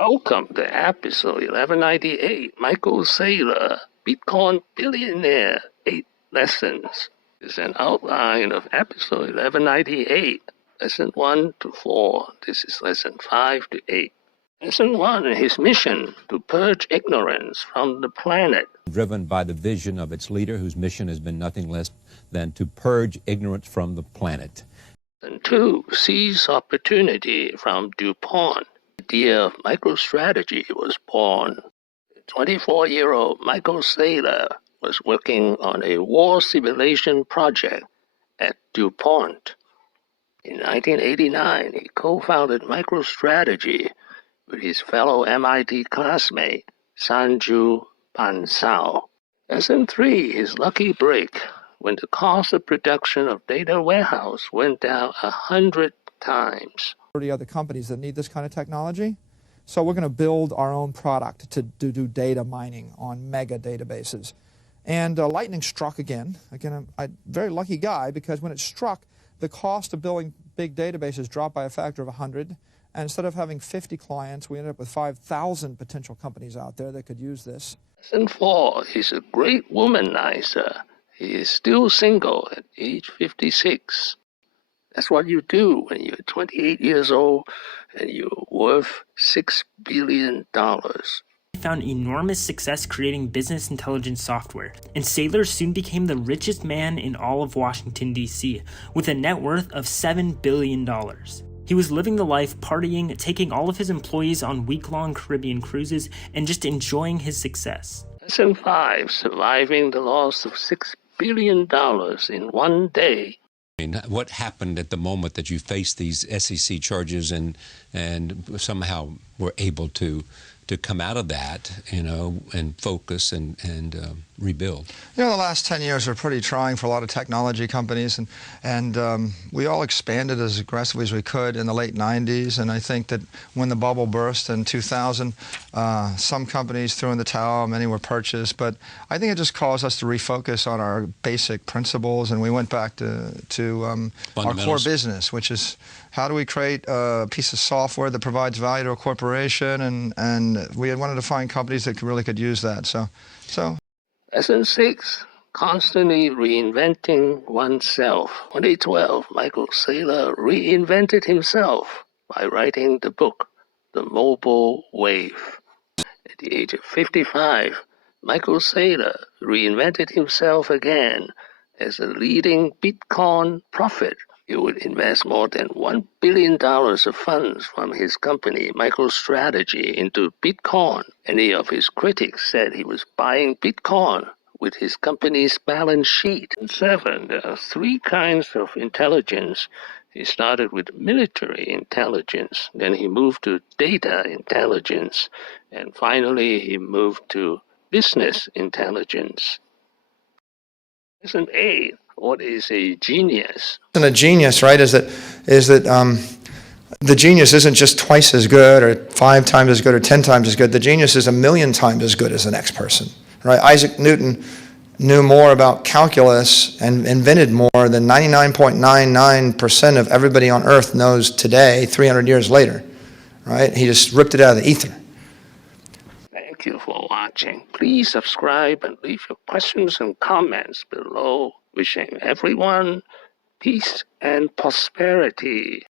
Welcome to episode 1198. Michael Saylor, Bitcoin Billionaire, 8 Lessons. This is an outline of episode 1198, lesson 1 to 4. This is lesson 5 to 8. Lesson 1, his mission to purge ignorance from the planet. Driven by the vision of its leader, whose mission has been nothing less than to purge ignorance from the planet. And 2, seize opportunity from Dupont. The idea of MicroStrategy was born. 24-year-old Michael Saylor was working on a war simulation project at Dupont. In 1989, he co-founded MicroStrategy with his fellow MIT classmate, Sanju Bansal. Lesson 3, his lucky break, when the cost of production of data warehouse went down 100 times. 30 other companies that need this kind of technology. So we're going to build our own product to do data mining on mega databases. And lightning struck again. Again, I'm a very lucky guy because when it struck, the cost of building big databases dropped by a factor of 100. And instead of having 50 clients, we ended up with 5,000 potential companies out there that could use this. Lesson 4, he's a great womanizer. He is still single at age 56. That's what you do when you're 28 years old and you're worth $6 billion. He found enormous success creating business intelligence software, and Saylor soon became the richest man in all of Washington, D.C., with a net worth of $7 billion. He was living the life, partying, taking all of his employees on week-long Caribbean cruises, and just enjoying his success. Lesson 5, surviving the loss of $6 billion in one day. What happened at the moment that you faced these SEC charges and somehow were able to come out of that, and focus and rebuild? The last 10 years were pretty trying for a lot of technology companies, and we all expanded as aggressively as we could in the late 90s, and I think that when the bubble burst in 2000, some companies threw in the towel, many were purchased, but I think it just caused us to refocus on our basic principles, and we went back to our core business, which is how do we create a piece of software that provides value to a corporation, and we had wanted to find companies that really could use that. So. Lesson 6, constantly reinventing oneself. 2012, Michael Saylor reinvented himself by writing the book, The Mobile Wave. At the age of 55, Michael Saylor reinvented himself again as a leading Bitcoin prophet. He would invest more than $1 billion of funds from his company, MicroStrategy, into Bitcoin. Any of his critics said he was buying Bitcoin with his company's balance sheet. And 7, there are 3 kinds of intelligence. He started with military intelligence, then he moved to data intelligence, and finally he moved to business intelligence. Lesson 8. What is a genius? And a genius, right, is that the genius isn't just twice as good or 5 times as good or 10 times as good. The genius is 1,000,000 times as good as the next person, right? Isaac Newton knew more about calculus and invented more than 99.99% of everybody on Earth knows today, 300 years later, right? He just ripped it out of the ether. Thank you for watching. Please subscribe and leave your questions and comments below. Wishing everyone peace and prosperity.